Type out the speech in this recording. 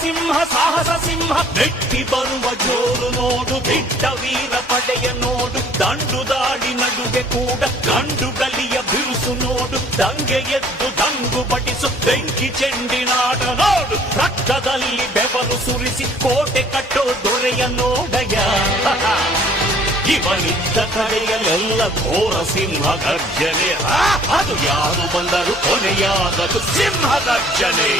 ಸಿಂಹ ಸಾಹಸ ಸಿಂಹ ನೆಟ್ಟಿ ಬರುವ ಜೋರು ನೋಡು ಬಿಟ್ಟ ವೀರ ಪಡೆಯ ನೋಡು ದಂಡು ದಾಳಿ ನಡುವೆ ಕೂಡ ಗಂಡು ಗಲಿಯ ಬಿರುಸು ನೋಡು ದಂಗೆ ಎದ್ದು ದಂಗು ಬಡಿಸು ಬೆಂಕಿ ಚೆಂಡಿನಾಟ ನೋಡು ರಕ್ತದಲ್ಲಿ ಬೆವರು ಸುರಿಸಿ ಕೋಟೆ ಕಟ್ಟೋ ದೊರೆಯ ನೋಡಯ ಇವನಿದ್ದ ಕಡೆಯಲ್ಲೆಲ್ಲ ಘೋರ ಸಿಂಹ ಗರ್ಜನೆ ಅದು ಯಾರು ಬಂದರು ಕೊನೆಯಾದದು ಸಿಂಹ ಗರ್ಜನೆ